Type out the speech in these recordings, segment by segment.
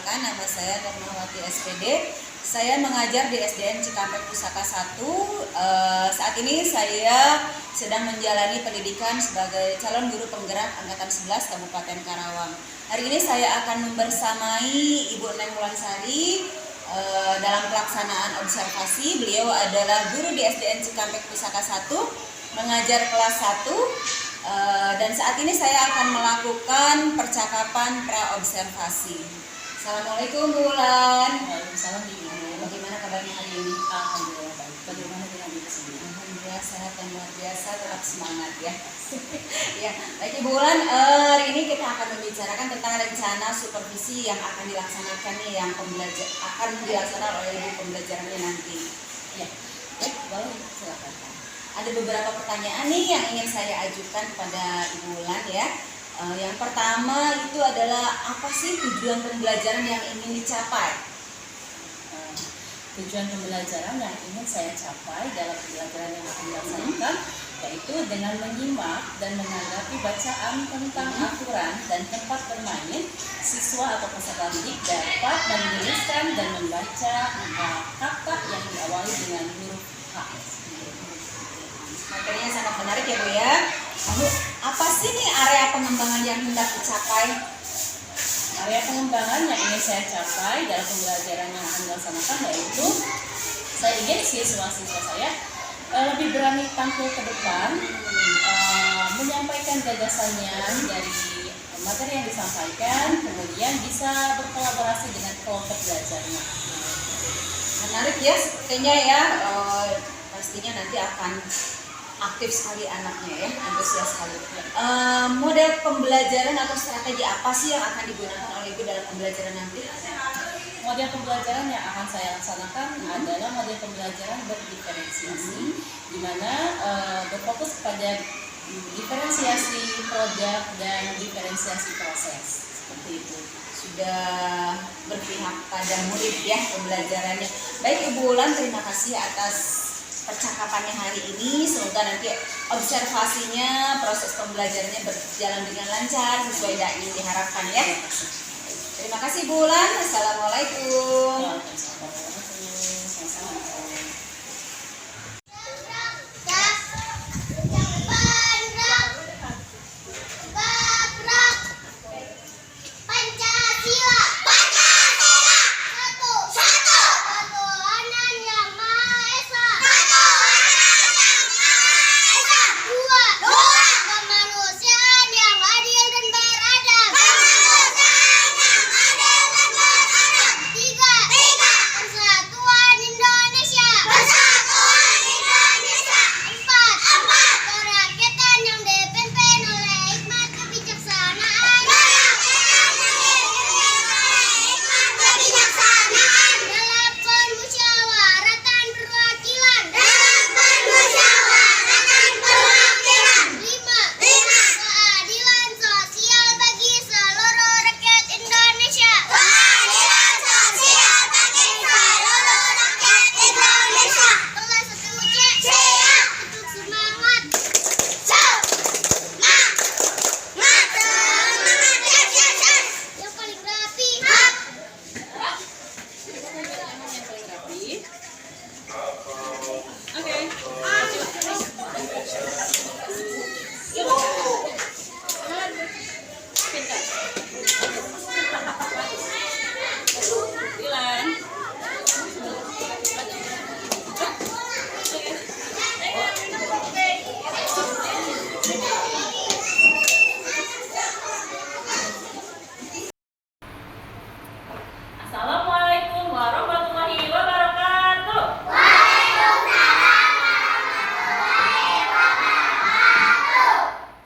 Perkenalkan, nama saya Nurmawati SPD. Saya mengajar di SDN Cikampek Pusaka 1. Saat ini saya sedang menjalani pendidikan sebagai calon guru penggerak Angkatan 11 Kabupaten Karawang. Hari ini saya akan membersamai Ibu Neng Mulansari dalam pelaksanaan observasi. Beliau adalah guru di SDN Cikampek Pusaka 1, mengajar kelas 1. Dan saat ini saya akan melakukan percakapan pra-observasi. Assalamualaikum Bu Wulan. Waalaikumsalam Ibu. Bagaimana kabarnya hari ini? Alhamdulillah baik. Bagaimana dengan Ibu sendiri? Alhamdulillah sehat dan luar biasa, tetap semangat ya. Ya, baik Ibu Wulan, hari ini kita akan membicarakan tentang rencana supervisi yang akan dilaksanakan nih, yang akan dilaksanakan oleh Ibu pembelajarannya nanti. Ya, baik, boleh silakan. Ada beberapa pertanyaan nih yang ingin saya ajukan kepada Ibu Wulan ya. Yang pertama itu adalah apa sih tujuan pembelajaran yang ingin dicapai? Tujuan pembelajaran yang ingin saya capai dalam pembelajaran yang akan dilaksanakan yaitu dengan menyimak dan menanggapi bacaan tentang aturan dan tempat bermain, siswa atau peserta didik dapat menuliskan dan membaca kata yang diawali dengan huruf H. Materinya sangat menarik ya Bu ya. Lalu apa sih nih area pengembangan yang hendak dicapai? Area pengembangan yang ingin saya capai dalam pembelajaran yang akan dilaksanakan yaitu saya ingin siswa-siswa saya lebih berani tampil ke depan, menyampaikan gagasannya dari materi yang disampaikan, kemudian bisa berkolaborasi dengan kelompok belajarnya. Menarik ya sepertinya ya. Pastinya nanti akan aktif sekali anaknya ya, antusias sekali. Model pembelajaran atau strategi apa sih yang akan digunakan oleh Ibu dalam pembelajaran nanti? Model pembelajaran yang akan saya laksanakan adalah model pembelajaran berdiferensiasi, di mana berfokus pada diferensiasi produk dan diferensiasi proses, seperti itu. Sudah berpihak pada murid ya pembelajarannya. Baik Ibu Wulan, terima kasih atas percakapannya hari ini. Semoga nanti observasinya, proses pembelajarannya berjalan dengan lancar sesuai yang diharapkan ya. Terima kasih Bu Wulan. Assalamualaikum. Assalamualaikum warahmatullahi wabarakatuh.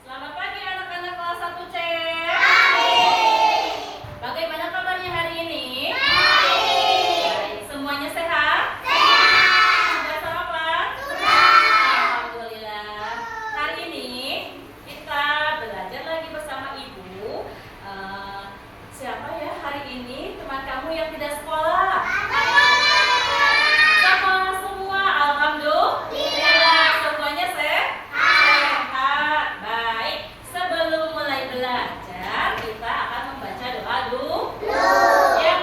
Selamat pagi anak-anak kelas 1C. Bagaimana kabarnya hari ini? Semuanya sehat? Sudah sarapan? Alhamdulillah. Hari ini kita belajar lagi bersama Ibu. Siapa ya hari ini teman kamu yang tidak sekolah? Sama semua, alhamdulillah. Semuanya sehat. Baik, sebelum mulai belajar kita akan membaca doa dulu. Yang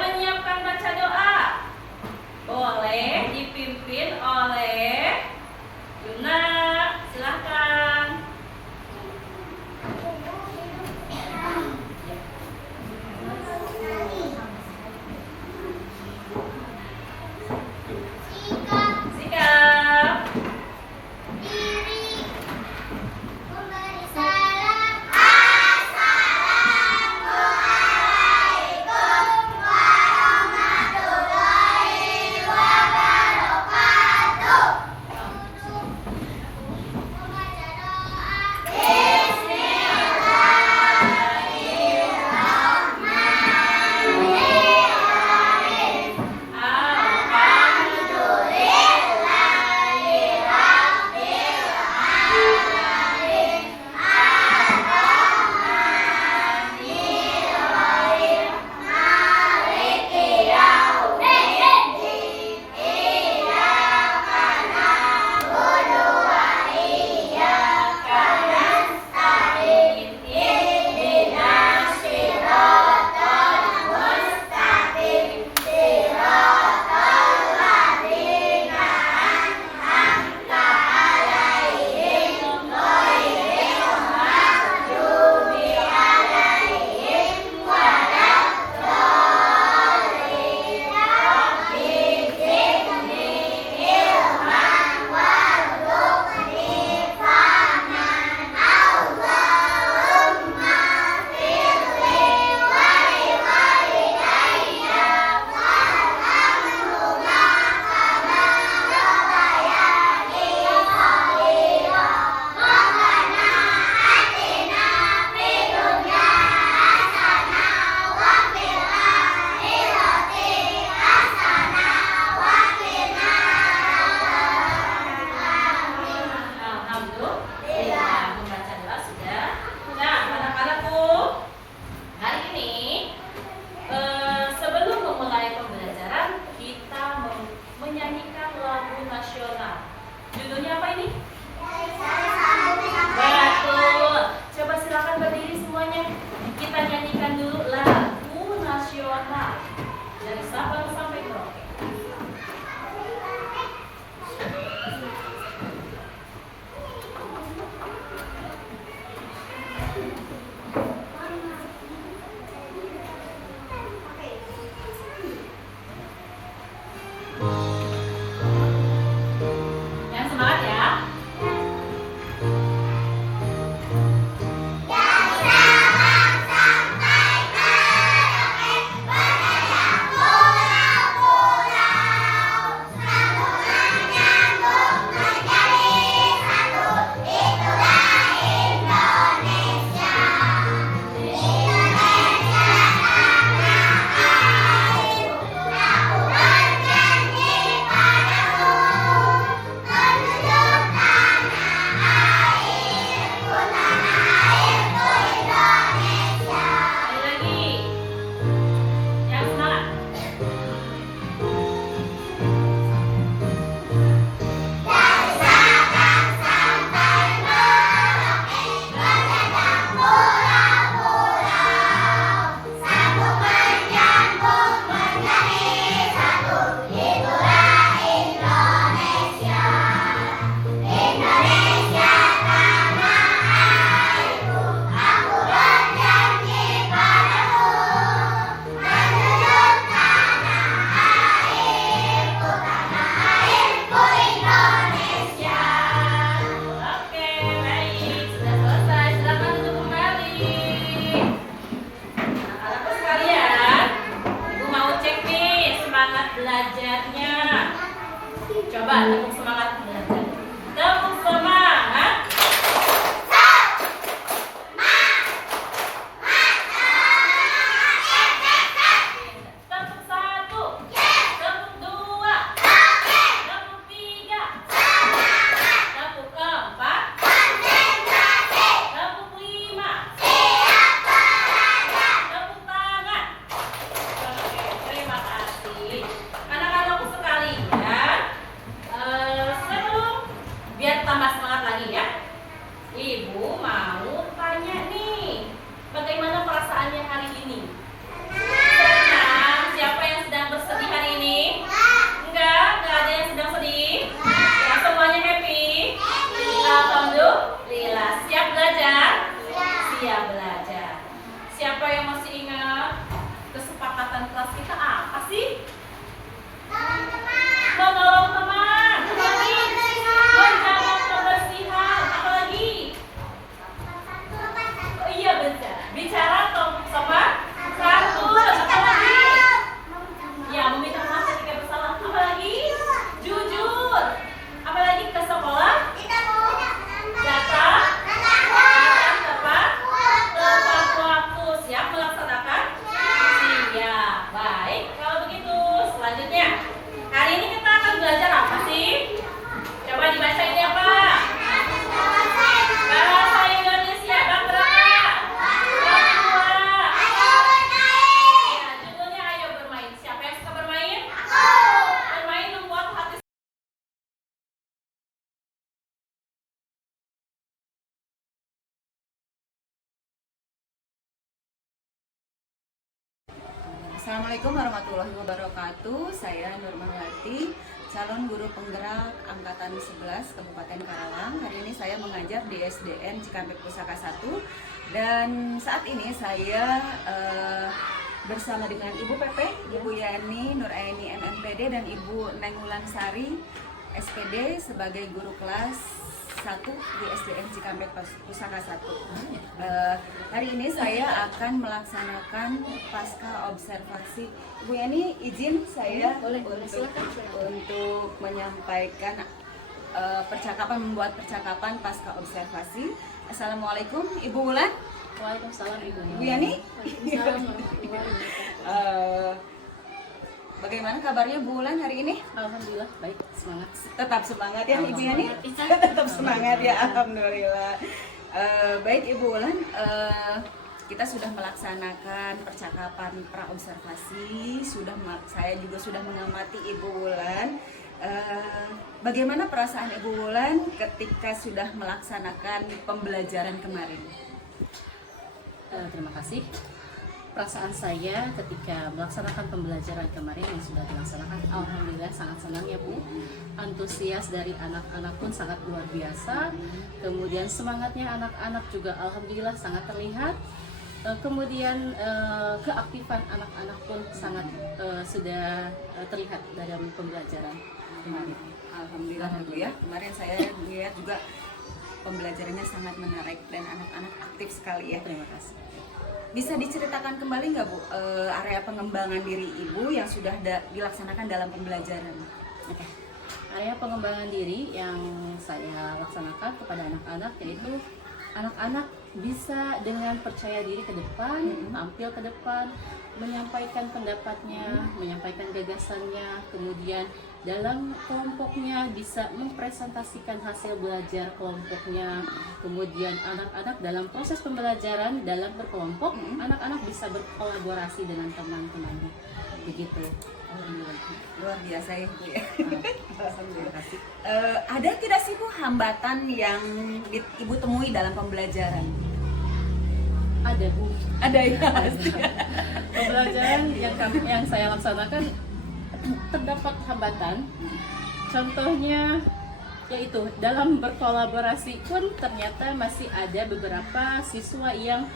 Siapa yang masih ingat kesepakatan kelas kita apa sih? Menolong teman. Apalagi? Menjaga kebersihan. Apalagi? Oh iya benar. Bicara topik sopan santun. Apalagi? Ya, meminta maaf ketika bersalah. Apalagi? Jujur. Apalagi ke sekolah? Datang tepat waktu. Siap melaksanakan? Siap. Baik, kalau begitu selanjutnya hari ini kita akan belajar apa sih? Coba dibaca ini apa? Bahasa Indonesia bab berapa? Bab 2. Ya, judulnya Ayo Bermain. Siapa yang suka bermain? Bermain membuat hati. Assalamualaikum warahmatullahi wabarakatuh. Saya Nurmawati, calon guru penggerak angkatan 11 Kabupaten Karawang. Hari ini saya mengajar di SDN Cikampek Pusaka 1 dan saat ini saya bersama dengan Ibu Pepe, Ibu Yani Nuraini MMPD dan Ibu Neng Ulansari SPD sebagai guru kelas 1 di SDN Cikampek Pusaka 1. Hari ini saya akan melaksanakan pasca observasi. Bu Yani izin saya untuk menyampaikan membuat percakapan pasca observasi. Assalamualaikum Ibu Wulan. Waalaikumsalam Ibu. Bu Yani. Bagaimana kabarnya Bu Wulan hari ini? Alhamdulillah baik, semangat. Tetap semangat ya Ibu Yani? Tetap semangat ya, alhamdulillah. Baik Ibu Wulan, kita sudah melaksanakan percakapan pra-observasi, saya juga sudah mengamati Ibu Wulan. Bagaimana perasaan Ibu Wulan ketika sudah melaksanakan pembelajaran kemarin? Terima kasih. Perasaan saya ketika melaksanakan pembelajaran kemarin yang sudah dilaksanakan, alhamdulillah sangat senang ya Bu. Antusias dari anak-anak pun sangat luar biasa. Kemudian semangatnya anak-anak juga alhamdulillah sangat terlihat. Kemudian keaktifan anak-anak pun sangat sudah terlihat dalam pembelajaran kemarin. Alhamdulillah Bu ya. Kemarin saya lihat juga pembelajarannya sangat menarik dan anak-anak aktif sekali ya. Terima kasih. Bisa diceritakan kembali nggak Bu area pengembangan diri Ibu yang sudah dilaksanakan dalam pembelajaran? Oke. Area pengembangan diri yang saya laksanakan kepada anak-anak yaitu anak-anak bisa dengan percaya diri ke depan, tampil ke depan, menyampaikan pendapatnya, menyampaikan gagasannya, kemudian dalam kelompoknya bisa mempresentasikan hasil belajar kelompoknya, kemudian anak-anak dalam proses pembelajaran dalam berkelompok, anak-anak bisa berkolaborasi dengan teman-temannya, begitu. Luar biasa ya Bu ya. Terima kasih. Ada tidak sih Bu hambatan yang Ibu temui dalam pembelajaran? Ada Bu. Ada ya pasti. Pembelajaran yang saya laksanakan terdapat hambatan. Contohnya yaitu dalam berkolaborasi pun ternyata masih ada beberapa siswa yang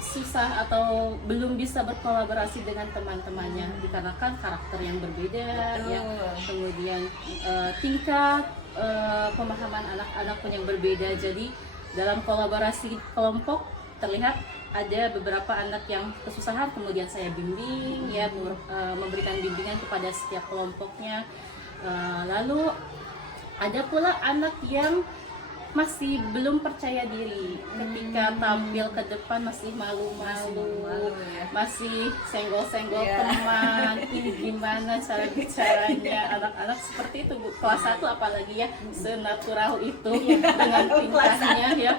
susah atau belum bisa berkolaborasi dengan teman-temannya dikarenakan karakter yang berbeda, ya, kemudian tingkat pemahaman anak-anak pun yang berbeda. Jadi dalam kolaborasi kelompok terlihat ada beberapa anak yang kesusahan, kemudian saya bimbing, ya, memberikan bimbingan kepada setiap kelompoknya. Lalu ada pula anak yang masih belum percaya diri ketika tampil ke depan, masih malu-malu, ya. masih senggol-senggol Ya. teman. Ini gimana cara bicaranya? Anak-anak seperti itu Bu. Kelas 1 apalagi ya, senatural itu dengan tingkahnya ya,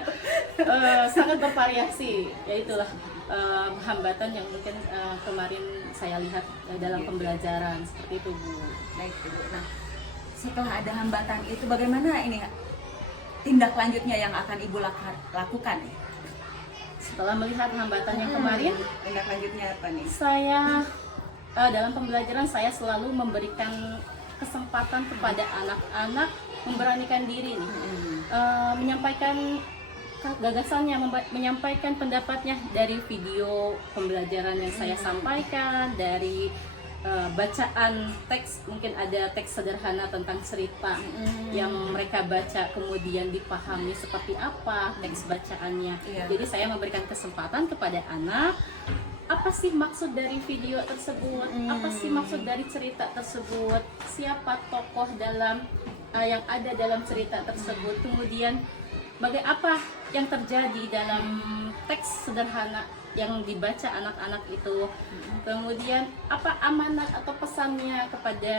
sangat bervariasi. Ya itulah hambatan yang mungkin kemarin saya lihat dalam pembelajaran seperti itu Bu. Baik Bu. Nah, setelah ada hambatan itu bagaimana ini tindak lanjutnya yang akan Ibu lakukan? Setelah melihat hambatan yang kemarin, tindak lanjutnya apa nih? saya dalam pembelajaran saya selalu memberikan kesempatan kepada anak-anak memberanikan diri nih, menyampaikan gagasannya, menyampaikan pendapatnya dari video pembelajaran yang saya sampaikan, dari bacaan teks, mungkin ada teks sederhana tentang cerita yang mereka baca kemudian dipahami seperti apa teks bacaannya. Jadi saya memberikan kesempatan kepada anak, apa sih maksud dari video tersebut, apa sih maksud dari cerita tersebut, siapa tokoh dalam yang ada dalam cerita tersebut, kemudian apa yang terjadi dalam teks sederhana yang dibaca anak-anak itu, kemudian apa amanat atau pesannya kepada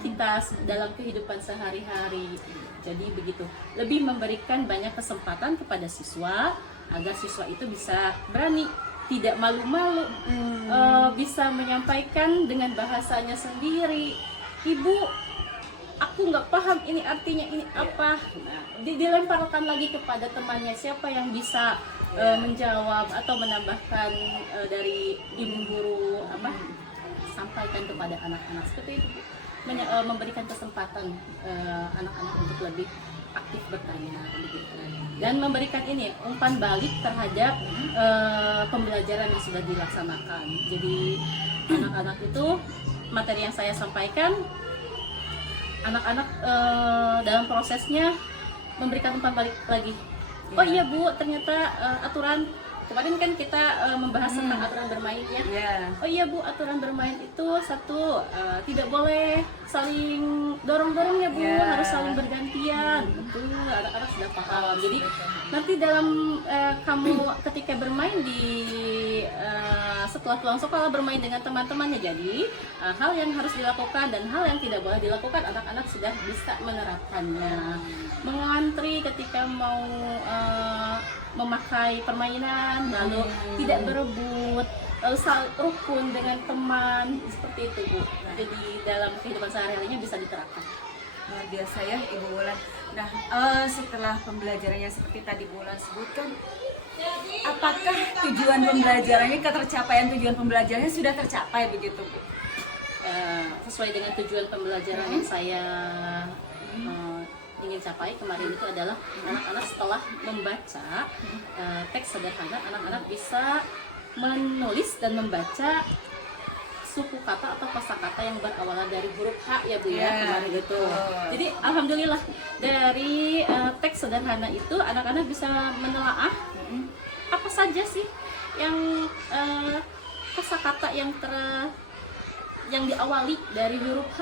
kita dalam kehidupan sehari-hari. Jadi begitu, lebih memberikan banyak kesempatan kepada siswa agar siswa itu bisa berani, tidak malu-malu, bisa menyampaikan dengan bahasanya sendiri. Ibu, aku nggak paham ini artinya ini apa. Dilemparkan lagi kepada temannya, siapa yang bisa menjawab atau menambahkan dari ibu guru sampaikan kepada anak-anak seperti itu. Memberikan kesempatan anak-anak untuk lebih aktif bertanya begitu. Dan memberikan umpan balik terhadap pembelajaran yang sudah dilaksanakan. Jadi anak-anak itu materi yang saya sampaikan, anak-anak dalam prosesnya memberikan umpan balik lagi. Oh iya Bu, ternyata aturan kemarin kan kita membahas tentang aturan bermain ya. Oh iya Bu, aturan bermain itu satu, tidak boleh saling dorong-dorong ya Bu, harus saling bergantian. Betul, anak-anak sudah paham. Jadi nanti dalam kamu ketika bermain di setelah pulang sekolah bermain dengan teman-temannya, jadi hal yang harus dilakukan dan hal yang tidak boleh dilakukan anak-anak sudah bisa menerapkannya. Mengantri ketika mau memakai permainan, lalu tidak berebut, lalu rukun dengan teman, seperti itu Bu. Jadi dalam kehidupan sehari-harinya bisa diterapkan. Luar biasa ya Ibu Wulan. Nah, setelah pembelajarannya seperti tadi Bu Wulan sebutkan, apakah tujuan pembelajarannya, ketercapaian tujuan pembelajarannya sudah tercapai begitu Bu? Sesuai dengan tujuan pembelajaran yang saya ingin capai kemarin itu adalah anak-anak setelah membaca teks sederhana, anak-anak bisa menulis dan membaca suku kata atau kosakata yang berawalan dari huruf H ya Bu ya, kemarin itu. Jadi alhamdulillah dari teks sederhana itu anak-anak bisa menelaah apa saja sih yang kosakata yang diawali dari huruf H.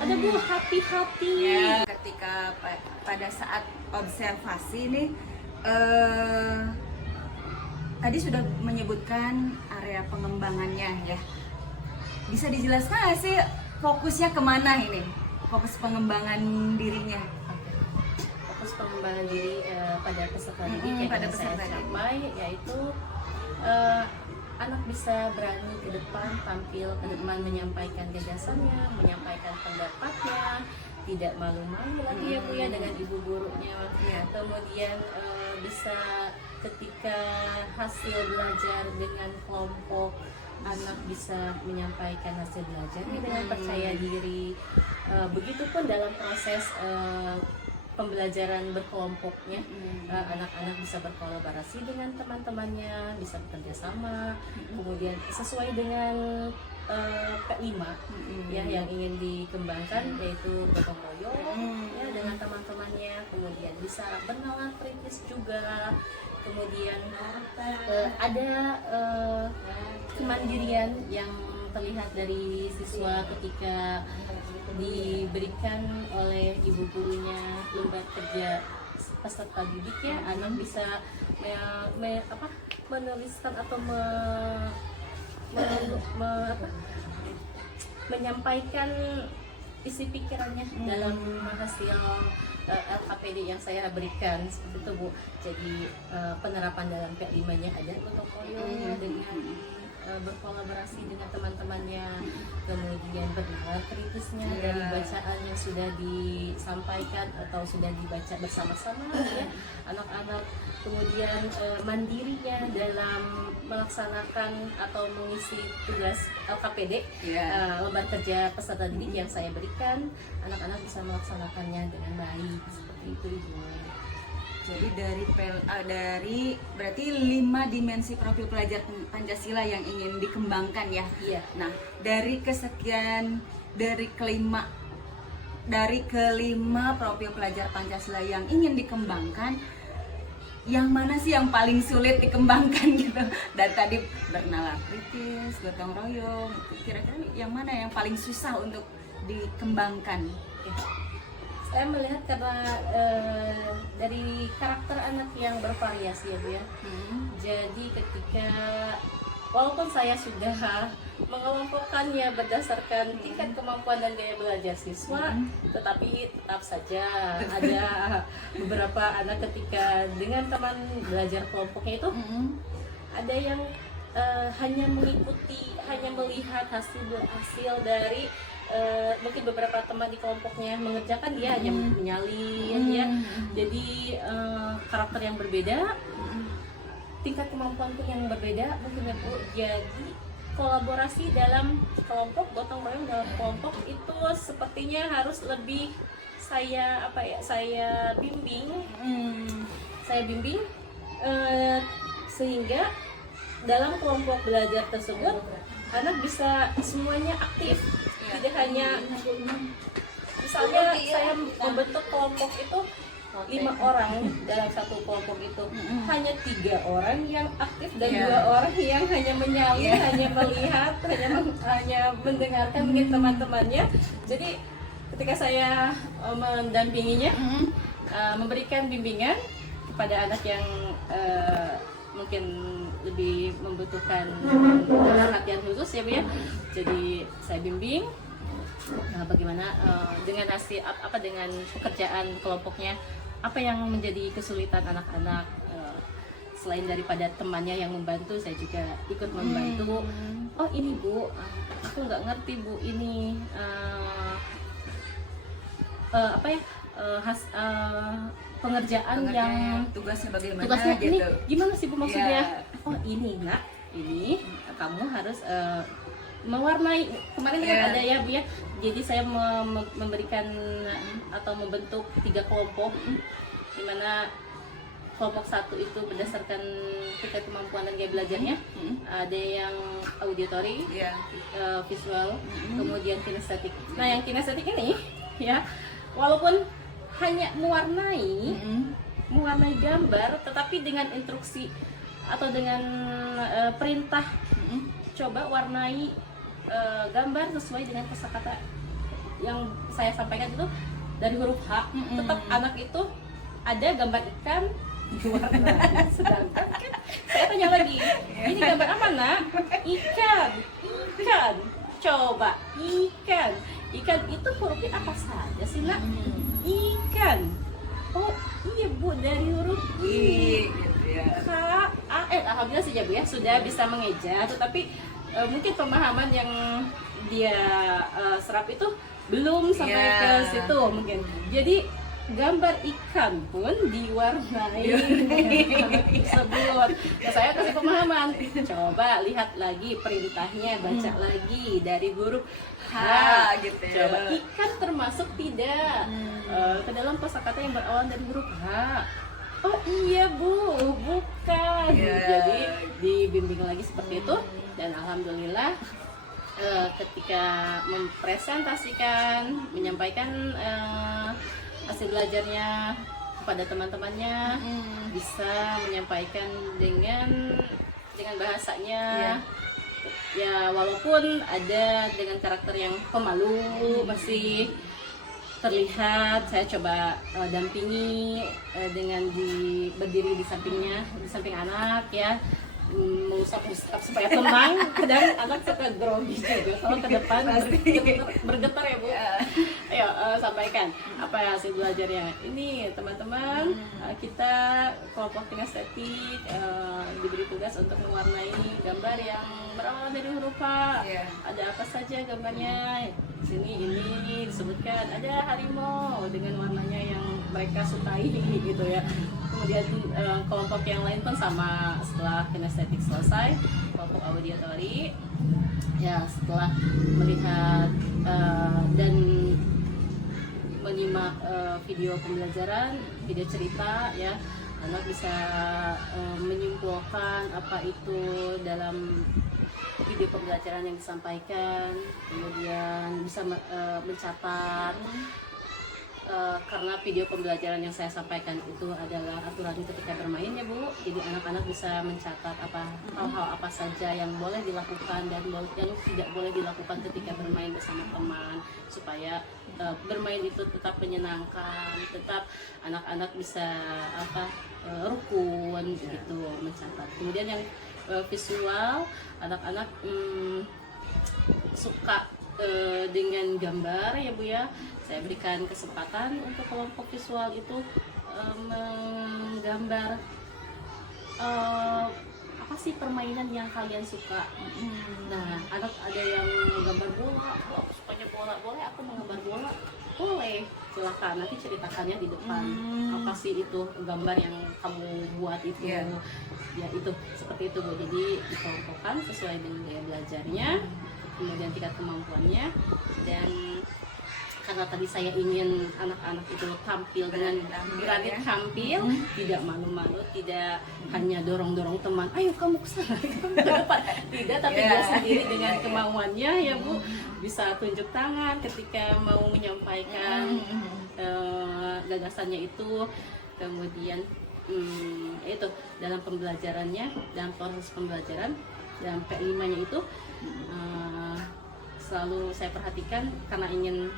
Ada Bu, hati-hati. Ketika pada saat observasi nih, tadi sudah menyebutkan area pengembangannya ya. Bisa dijelaskan nggak sih fokusnya kemana ini? Fokus pengembangan dirinya. Fokus pengembangan diri pada peserta didik yang saya capai yaitu anak bisa berani ke depan, tampil ke depan, menyampaikan gagasannya, menyampaikan pendapatnya, tidak malu-malu lagi ya Bu ya dengan ibu gurunya. Kemudian bisa ketika hasil belajar dengan kelompok, anak bisa menyampaikan hasil belajarnya dengan percaya diri. Begitupun dalam proses pembelajaran berkelompoknya, anak-anak bisa berkolaborasi dengan teman-temannya, bisa bekerja sama, kemudian sesuai dengan P5 ya yang ingin dikembangkan, yaitu gotong royong ya dengan teman-temannya, kemudian bisa bernalar kritis juga, kemudian ada kemandirian yang terlihat dari siswa ketika diberikan oleh ibu gurunya lembar kerja peserta didik ya, anak bisa menuliskan atau menyampaikan isi pikirannya dalam hasil LKPD yang saya berikan seperti itu Bu. Jadi penerapan dalam P5-nya ada gotong royong dengan berkolaborasi dengan teman-temannya, kemudian bernalar kritisnya dari bacaan yang sudah disampaikan atau sudah dibaca bersama-sama ya anak-anak, kemudian mandirinya dalam melaksanakan atau mengisi tugas LKPD lembar kerja peserta didik yang saya berikan, anak-anak bisa melaksanakannya dengan baik seperti itu Ibu. Jadi dari berarti 5 dimensi profil pelajar Pancasila yang ingin dikembangkan ya. Iya. Nah, dari kelima profil pelajar Pancasila yang ingin dikembangkan, yang mana sih yang paling sulit dikembangkan gitu? Dan tadi bernalar kritis, gotong royong, kira-kira yang mana yang paling susah untuk dikembangkan? Saya melihat karena dari karakter anak yang bervariasi ya Bu ya. Jadi ketika walaupun saya sudah mengelompokkannya berdasarkan tingkat kemampuan dan gaya belajar siswa, tetapi tetap saja ada beberapa anak ketika dengan teman belajar kelompoknya itu ada yang hanya mengikuti, hanya melihat hasil dari mungkin beberapa teman di kelompoknya mengerjakan, dia hanya menyalin ya. Jadi karakter yang berbeda, tingkat kemampuan pun yang berbeda mungkin ya Bu. Jadi kolaborasi dalam kelompok, gotong royong dalam kelompok itu sepertinya harus lebih saya bimbing sehingga dalam kelompok belajar tersebut anak bisa semuanya aktif. Tidak hanya misalnya saya membentuk kelompok itu 5 orang dalam satu kelompok itu, hanya 3 orang yang aktif dan 2 orang yang hanya menyalin, hanya melihat, hanya mendengarkan mungkin teman-temannya. Jadi ketika saya mendampinginya, memberikan bimbingan kepada anak yang mungkin lebih membutuhkan perhatian khusus ya Bu ya. Jadi saya bimbing bagaimana dengan hasil dengan pekerjaan kelompoknya, apa yang menjadi kesulitan anak-anak. Selain daripada temannya yang membantu, saya juga ikut membantu. Oh ini Bu, aku nggak ngerti Bu, ini pengerjaan yang tugasnya bagaimana tugasnya gitu. ini gimana sih Bu maksudnya? Ya. Oh ini nak, ini kamu harus mewarnai. Kemarin kan ada ya Bu ya. Jadi saya memberikan atau membentuk 3 kelompok, di mana kelompok 1 itu berdasarkan tingkat kemampuan dan gaya belajarnya. Ada yang auditory, visual, kemudian kinestetik. Nah yang kinestetik ini ya, walaupun hanya mewarnai gambar, tetapi dengan instruksi atau dengan perintah, coba warnai gambar sesuai dengan kosakata yang saya sampaikan itu dari huruf H. Tetap anak itu ada gambar ikan diwarnai. Sedangkan kan saya tanya lagi, ini gambar apa nak? Ikan. Coba ikan itu hurufnya apa saja sih nak? Ikan. Oh iya Bu, dari huruf I gitu ya. K, A, L. Alhamdulillah saja Bu ya, sudah bisa mengeja, tetapi mungkin pemahaman yang dia serap itu belum sampai ke situ mungkin. Jadi gambar ikan pun diwarnai tersebut. Nah, saya kasih pemahaman. Coba lihat lagi perintahnya, baca lagi dari huruf H gitu ya. Coba ikan termasuk tidak ke dalam kosakata yang berawal dari huruf H. Oh iya Bu, bukan. Jadi dibimbing lagi seperti itu, dan alhamdulillah ketika mempresentasikan, menyampaikan hasil belajarnya kepada teman-temannya, bisa menyampaikan dengan bahasanya. Ya walaupun ada dengan karakter yang pemalu, masih terlihat, saya coba dampingi dengan berdiri di sampingnya, di samping anak ya, mengusap supaya tenang. Kadang anak suka grogi juga kalau ke depan bergetar ya Bu. Ayo sampaikan apa hasil belajarnya. Ini teman-teman, kita kelompok kinestetik diberi tugas untuk mewarnai gambar yang berawal dari huruf H. Ada apa saja gambarnya? Di sini ini disebutkan ada harimau dengan warnanya yang mereka sukai gitu ya. Kemudian kelompok yang lain pun sama. Setelah kinestetik selesai, kelompok auditory ya, setelah melihat dan menyimak video pembelajaran, video cerita ya, anak bisa menyimpulkan apa itu dalam video pembelajaran yang disampaikan, kemudian bisa mencatat. Karena video pembelajaran yang saya sampaikan itu adalah aturan ketika bermain ya Bu, jadi anak-anak bisa mencatat hal-hal apa saja yang boleh dilakukan dan yang tidak boleh dilakukan ketika bermain bersama teman, supaya bermain itu tetap menyenangkan, tetap anak-anak bisa rukun gitu, mencatat. Kemudian yang visual, anak-anak suka dengan gambar ya Bu ya. Saya berikan kesempatan untuk kelompok visual itu menggambar apa sih permainan yang kalian suka. Nah, anak ada yang menggambar bola, aku sukanya bola, boleh aku menggambar bola? Boleh, silakan, nanti ceritakannya di depan. Apa sih itu gambar yang kamu buat itu? Ya itu, seperti itu Bu. Jadi dikelompokkan sesuai dengan gaya belajarnya, kemudian tingkat kemampuannya, dan karena tadi saya ingin anak-anak itu tampil dengan berani tampil, tidak malu-malu, tidak hanya dorong-dorong teman, ayo kamu kesana, kamu ke depan, tidak, tapi dia sendiri dengan kemauannya ya Bu, bisa tunjuk tangan ketika mau menyampaikan gagasannya itu. Kemudian itu dalam pembelajarannya, dalam proses pembelajaran, dalam P5-nya itu selalu saya perhatikan, karena ingin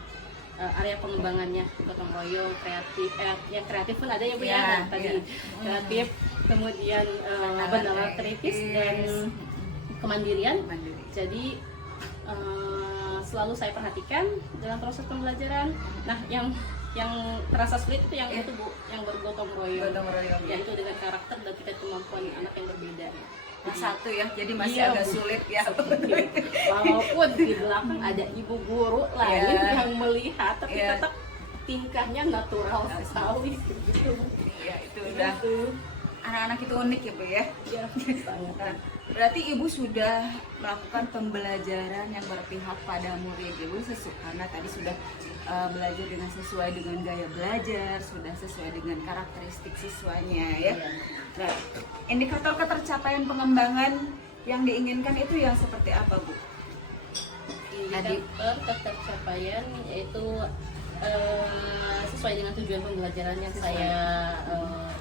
area pengembangannya gotong royong, kreatif, yang kreatif pun ada ya Bu ya, tadi kreatif, kemudian benar kritis dan kemandirian. Jadi selalu saya perhatikan dalam proses pembelajaran. Nah, yang terasa sulit itu yang itu Bu, yang bergotong royong, ya itu dengan karakter dan tingkat kemampuan anak yang berbeda. Nah, satu ya, jadi masih agak sulit ya. Walaupun di belakang ada ibu guru lain yang melihat, tapi tetap tingkahnya natural sekali gitu. Iya, itu udah. Anak-anak itu unik ya Bu ya. Iya, sangat. Berarti Ibu sudah melakukan pembelajaran yang berpihak pada murid Ibu karena tadi sudah belajar dengan sesuai dengan gaya belajar, sudah sesuai dengan karakteristik siswanya ya. Nah, indikator ketercapaian pengembangan yang diinginkan itu yang seperti apa Bu? Indikator ketercapaian yaitu sesuai dengan tujuan pembelajaran yang saya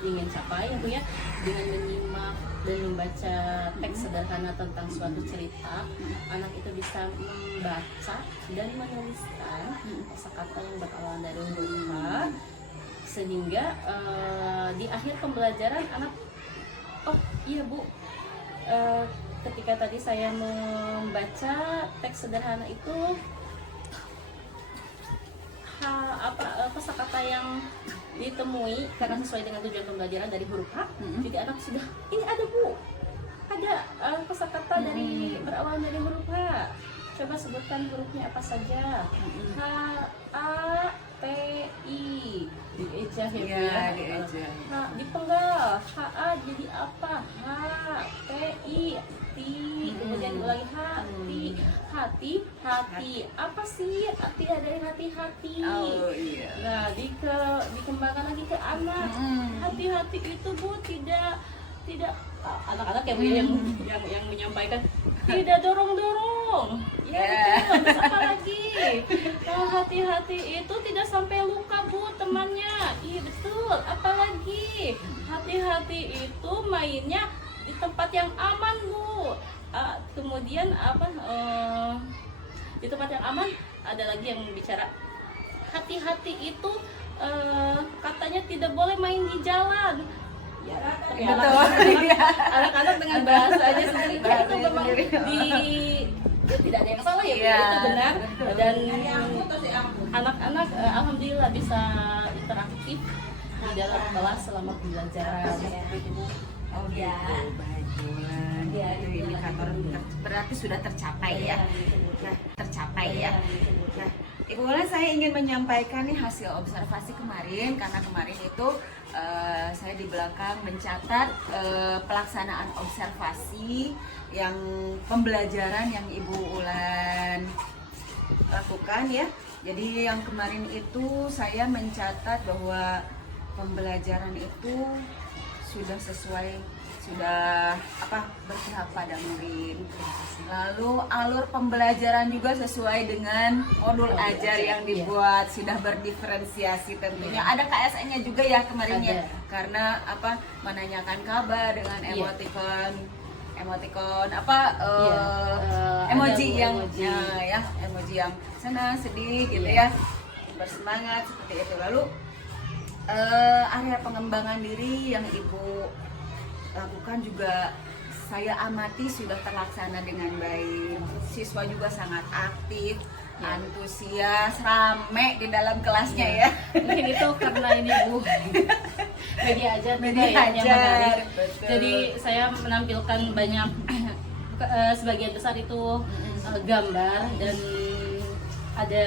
ingin capai ya Bu ya, dengan menyimak dan membaca teks sederhana tentang suatu cerita, anak itu bisa membaca dan menuliskan kosakata yang berawal dari huruf H, sehingga di akhir pembelajaran anak, oh iya Bu, ketika tadi saya membaca teks sederhana itu kosakata yang ditemui karena sesuai dengan tujuan pembelajaran dari huruf H, jadi anak sudah, ini ada Bu, ada kosakata dari berawal dari huruf H, coba sebutkan hurufnya apa saja. H, A, T, I, dieja ya, dipenggal, H, A jadi apa, H, T, I, Ti, kemudian lagi hati, hati, apa sih arti dari hati-hati? Oh iya. Nah, dikembangkan lagi ke anak. Hati-hati itu Bu tidak anak-anak yang menyampaikan tidak dorong-dorong. Ya betul, terus apa lagi? Nah, hati-hati itu tidak sampai luka Bu temannya. Iya betul, apalagi hati-hati itu mainnya di tempat yang aman Bu. Kemudian di tempat yang aman ada lagi yang bicara hati-hati itu katanya tidak boleh main di jalan. Ya, anak-anak dengan bahasanya sendiri itu memang tidak ada yang salah ya, itu benar. Dan anak-anak alhamdulillah bisa interaktif di dalam kelas selama pembelajaran. Oh gitu, bagus. Itu indikator berarti sudah tercapai ya. Nah, tercapai ya. Nah, Ibu Wulan, saya ingin menyampaikan nih hasil observasi kemarin, karena kemarin itu saya di belakang mencatat pelaksanaan observasi yang pembelajaran yang Ibu Wulan lakukan ya. Jadi yang kemarin itu saya mencatat bahwa pembelajaran itu sudah sesuai, sudah berpihak pada murid. Lalu alur pembelajaran juga sesuai dengan modul ajar yang dibuat, sudah berdiferensiasi tentunya. Ada KSN-nya juga ya kemarin ya, karena menanyakan kabar dengan emoticon emoji yang emoji yang senang, sedih gitu ya, bersemangat seperti itu. Lalu area pengembangan diri yang Ibu lakukan juga saya amati sudah terlaksana dengan baik. Siswa juga sangat aktif, antusias, rame di dalam kelasnya ya. Mungkin itu karena ini Bu media ajar Media yang ajar, menarik. betul. Jadi saya menampilkan banyak sebagian besar itu gambar dan ada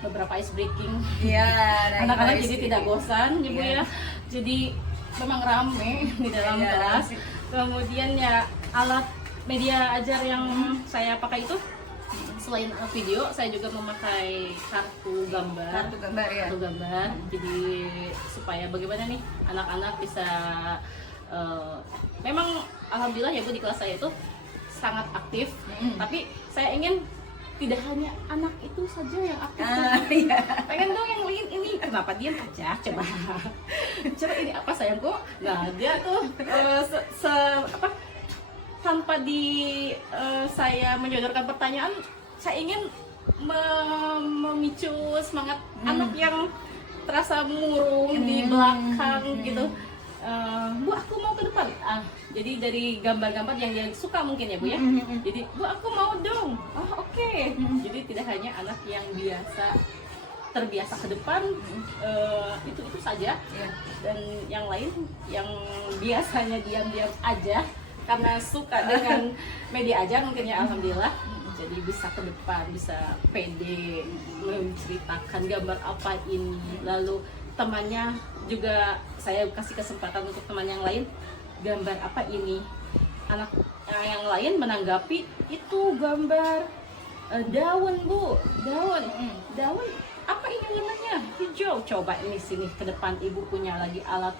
beberapa ice breaking. Iya, Anak-anak jadi tidak bosan ya Bu ya. Jadi memang rame di dalam Iya. kelas. Kemudian ya alat media ajar yang saya pakai itu selain video, saya juga memakai kartu gambar. ya. Kartu gambar. Jadi supaya bagaimana nih anak-anak bisa memang alhamdulillah ya Bu di kelas saya itu sangat aktif. Tapi saya ingin tidak hanya anak itu saja yang aktif. Iya. Pengen dong yang lain ini kenapa diam aja coba ini apa sayangku. Nah dia tuh tanpa saya menyodorkan pertanyaan, saya ingin memicu semangat anak yang terasa murung di belakang gitu. Bu aku mau ke depan. Jadi dari gambar-gambar yang dia suka mungkin ya Bu ya. Jadi Bu aku mau dong. Oke. Jadi tidak hanya anak yang terbiasa ke depan itu saja. Dan yang lain yang biasanya diam-diam aja karena suka dengan media ajar mungkin ya alhamdulillah. Jadi bisa ke depan, bisa pede menceritakan gambar apa ini. Lalu temannya juga saya kasih kesempatan untuk teman yang lain, gambar apa ini. Anak yang lain menanggapi itu gambar daun Bu, daun apa ini warnanya hijau. Coba ini sini ke depan ibu punya lagi alat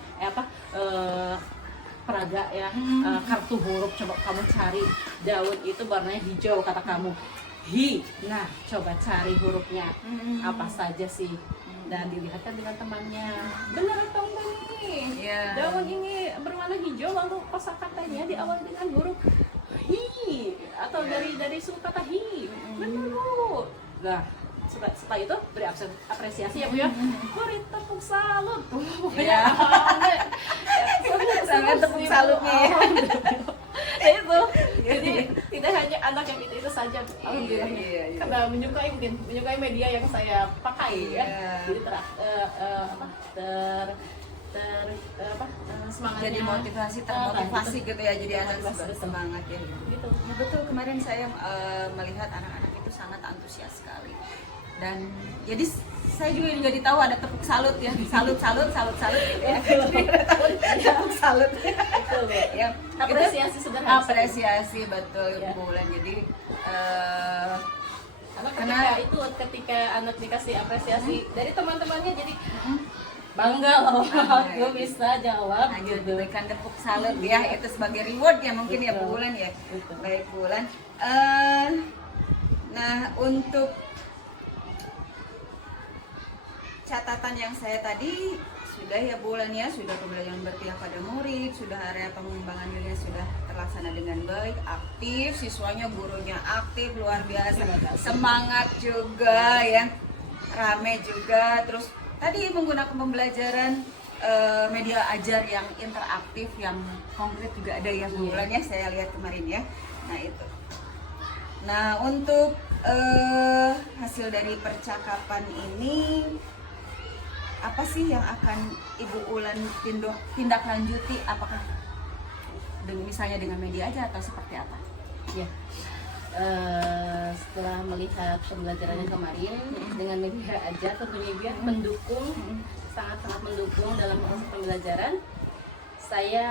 peraga ya, kartu huruf, coba kamu cari daun itu warnanya hijau kata kamu. Nah coba cari hurufnya apa saja sih. Dan dilihatkan dengan temannya, benar atau enggak nih? Daun ini berwarna hijau lalu kosakatanya diawali dengan huruf hi atau dari suku kata hi. Benar Bu. Nah setelah itu beri apresiasi ya Bu ya. Beri tepuk salut. Iya. Sangat tepuk salutnya ya. Nah itu, jadi tidak hanya anak yang itu saja, alhamdulillah. Karena menyukai media yang saya pakai ya. Jadi semangatnya. Jadi motivasi, termotivasi gitu ya. Jadi anak semangat ya. Gitu. Ya, betul, kemarin saya melihat anak-anak itu sangat antusias sekali. Dan jadi saya juga jadi tahu ada tepuk salut ya, salut gitu ya. Tepuk salut. Betul, Bu. Ya, Apresiasi sederhana. Apresiasi betul Ya. Bu Bulan. Jadi karena ketika anak dikasih apresiasi dari teman-temannya jadi bangga loh, gue bisa jawab. Lanjut diberikan tepuk salut ya, itu sebagai reward ya mungkin ya Bu Bulan ya. Betul. Baik Bu Bulan. Nah untuk catatan yang saya tadi sudah ya Bu Bulan ya, sudah pembelajaran berpihak pada murid, sudah area pengembangan dirinya sudah terlaksana dengan baik, aktif, siswanya gurunya aktif, luar biasa, semangat juga ya, rame juga. Terus tadi menggunakan pembelajaran media ajar yang interaktif, yang konkret juga ada ya Bu Bulan ya, saya lihat kemarin ya. Nah itu. Nah untuk hasil dari percakapan ini, apa sih yang akan Ibu Ulan tindak lanjuti? Apakah misalnya dengan media aja atau seperti apa? Ya, setelah melihat pembelajaran yang kemarin dengan media aja tentunya dia mendukung, sangat-sangat mendukung dalam proses pembelajaran. Saya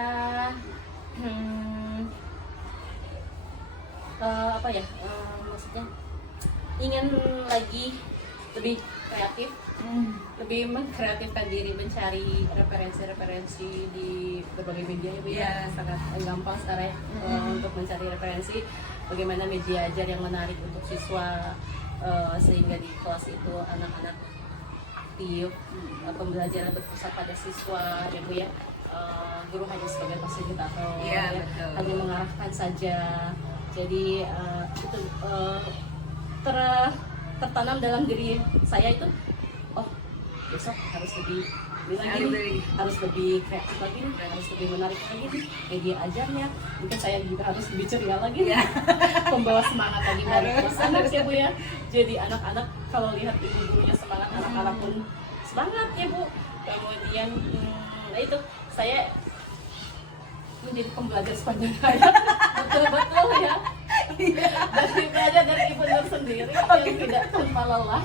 maksudnya ingin lagi lebih kreatif, lebih mengkreatifkan diri, mencari referensi-referensi di berbagai media ya Bu ya. Sangat gampang sekarang ya, untuk mencari referensi bagaimana media ajar yang menarik untuk siswa, sehingga di kelas itu anak-anak aktif, pembelajaran berpusat pada siswa ya Bu ya. Guru hanya sebagai fasilitator, Iya, ya, betul. hanya mengarahkan saja. Jadi itu tertanam dalam diri saya itu, oh besok harus lebih lagi nih, harus lebih kreatif lagi nih, harus lebih menarik lagi nih media ajarnya. Mungkin saya juga harus lebih ceria lagi nih, membawa semangat lagi balik ke anak ya Bu ya. Jadi anak-anak kalau lihat ibu gurunya semangat, anak-anak pun semangat ya Bu. Kemudian nah itu saya menjadi pembelajar sepanjang hayat, betul-betul ya. Dari belajar dari ibu Nur sendiri yang tidak tanpa lelah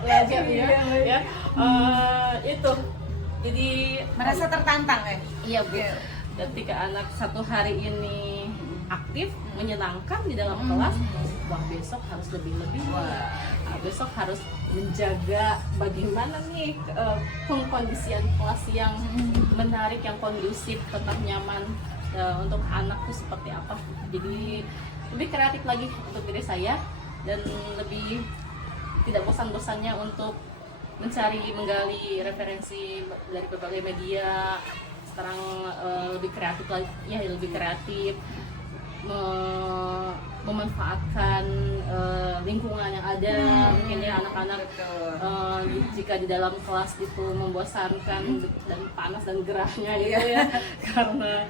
belajar ya. Itu jadi Merasa tertantang ya? iya Bu. Ketika anak satu hari ini aktif, menyenangkan di dalam kelas, wah besok harus lebih-lebih. Besok harus menjaga bagaimana nih pengkondisian kelas yang menarik, yang kondusif, tetap nyaman untuk anak itu seperti apa. Jadi lebih kreatif lagi untuk diri saya dan lebih tidak bosan-bosannya untuk mencari, menggali referensi dari berbagai media. Sekarang lebih kreatif lagi, ya lebih kreatif, memanfaatkan lingkungan yang ada. Mungkin ya anak-anak jika di dalam kelas itu membosankan dan panas dan gerahnya gitu ya karena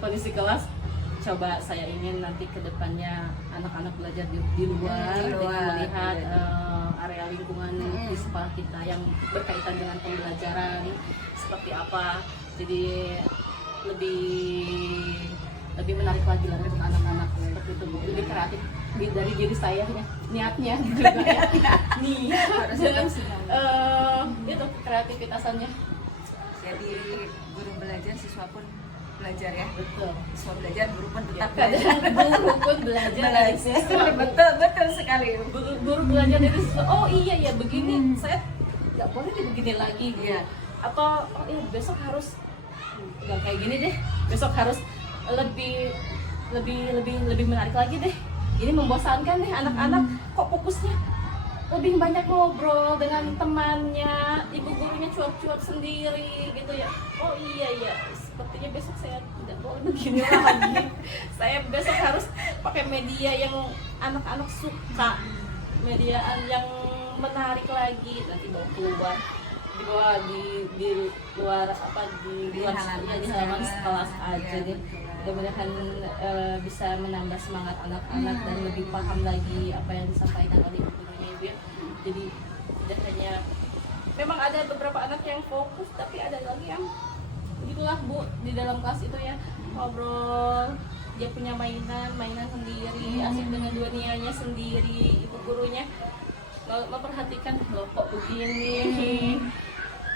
kondisi kelas, coba saya ingin nanti ke depannya anak-anak belajar di luar, dengan melihat area lingkungan di sekolah kita yang berkaitan dengan pembelajaran seperti apa. Jadi lebih menarik lagi lah untuk anak-anak seperti itu, lebih kreatif dari diri saya ya, niatnya juga ya, niat dengan itu kreativitasannya. Jadi guru belajar, siswa pun belajar ya. Betul. Siswa belajar, guru pun tetap Kadang belajar. guru pun belajar dari siswa. Betul sekali. Guru belajar dari siswa. Oh iya ya begini, saya nggak boleh nih begini lagi gitu. Iya. Atau oh iya besok harus nggak kayak gini deh. Besok harus lebih menarik lagi deh. Ini membosankan deh anak-anak, kok fokusnya lebih banyak ngobrol dengan temannya, ibu gurunya cuap-cuap sendiri gitu ya. Oh iya ya, sepertinya besok saya tidak boleh begini lagi. Saya besok harus pakai media yang anak-anak suka, media yang menarik lagi. Nanti bawa keluar, dibawa di luar apa di luar di halaman kelas aja deh. Mudah-mudahan bisa menambah semangat anak-anak dan lebih paham lagi apa yang disampaikan oleh ibu gurunya Ibu ya. Jadi tidak hanya, memang ada beberapa anak yang fokus, tapi ada lagi yang gitulah Bu, di dalam kelas itu ya ngobrol, dia punya mainan sendiri, asik dengan dunianya sendiri. Ibu gurunya memperhatikan, loh kok begini,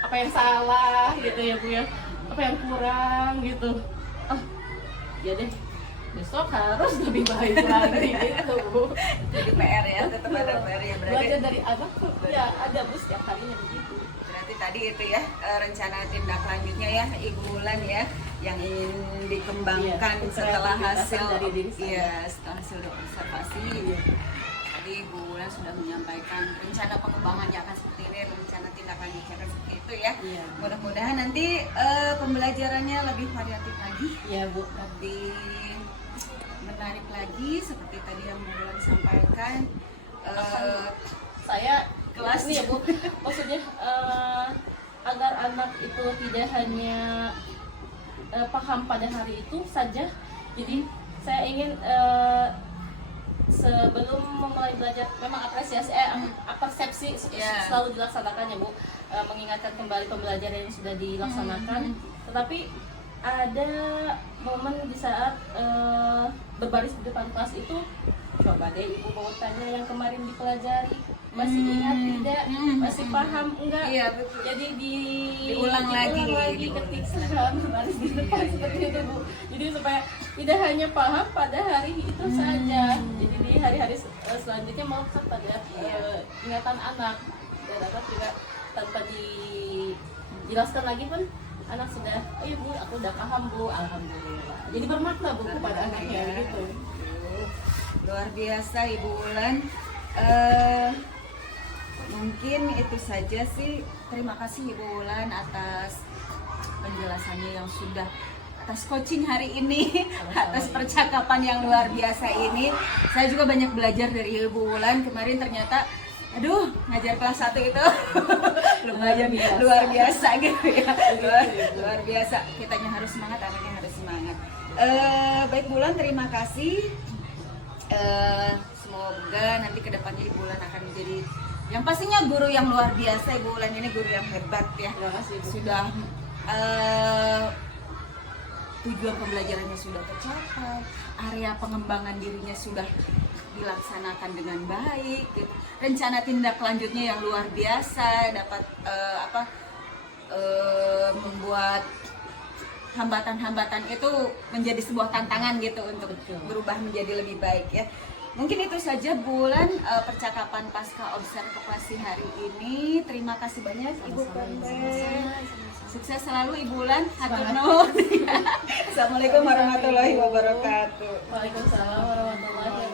apa yang salah gitu ya Bu ya, apa yang kurang gitu. Ya deh, besok harus lebih baik lagi gitu Bu. Jadi PR ya, tetap ada PR ya berarti. Belajar dari anak ya ada Bu setiap harinya begitu. Berarti tadi itu ya rencana tindak lanjutnya ya Ibu Wulan ya yang ingin dikembangkan setelah hasil dari diri saya. Iya, setelah hasil observasi. Tadi Ibu Wulan sudah menyampaikan rencana pengembangannya akan seperti ini, rencana tindak lanjutnya akan seperti itu ya. Iya. Mudah-mudahan nanti pembelajarannya lebih variatif lagi. Iya Bu. Lebih menarik lagi seperti tadi yang Bu Wulan sampaikan. Saya Kelas. ini ya Bu, maksudnya agar anak itu tidak hanya paham pada hari itu saja. Jadi saya ingin sebelum memulai belajar, memang persepsi selalu dilaksanakan ya Bu, mengingatkan kembali pembelajaran yang sudah dilaksanakan. Tetapi ada momen di saat berbaris di depan kelas itu, coba deh Ibu mau tanya yang kemarin dipelajari, masih ingat tidak, masih paham enggak? Iya, betul. Jadi diulang lagi ketika berbaris di depan seperti itu Bu. Jadi supaya tidak hanya paham pada hari itu saja, jadi dia hari-hari selanjutnya melekat pada ingatan anak, dan anak juga tanpa dijelaskan lagi pun anak sudah, oh iya Bu, aku udah paham Bu, alhamdulillah. Jadi bermakna Bu kepada anaknya gitu. Luar biasa Ibu Ulan. Mungkin itu saja sih. Terima kasih Ibu Ulan atas penjelasannya yang sudah, atas coaching hari ini, atas percakapan yang luar biasa ini. Saya juga banyak belajar dari Ibu Ulan. Kemarin ternyata aduh, ngajar kelas 1 itu lumayan luar biasa gitu ya. Luar biasa. Kitanya harus semangat, anaknya harus semangat. Baik Bu Ulan, terima kasih. Semoga nanti kedepannya Ibu Ulan akan menjadi yang pastinya guru yang luar biasa. Ibu Ulan ini guru yang hebat ya. Terima kasih, Bu. Sudah tujuan pembelajarannya sudah tercapai, area pengembangan dirinya sudah dilaksanakan dengan baik gitu. Rencana tindak lanjutnya yang luar biasa, dapat membuat hambatan-hambatan itu menjadi sebuah tantangan gitu untuk berubah menjadi lebih baik ya. Mungkin itu saja Bu Ulan percakapan pasca observasi hari ini. Terima kasih banyak Ibu Pembes. Sukses selalu Ibu Ulan. Hatur nuhun. Assalamualaikum warahmatullahi wabarakatuh. Waalaikumsalam warahmatullahi wabarakatuh.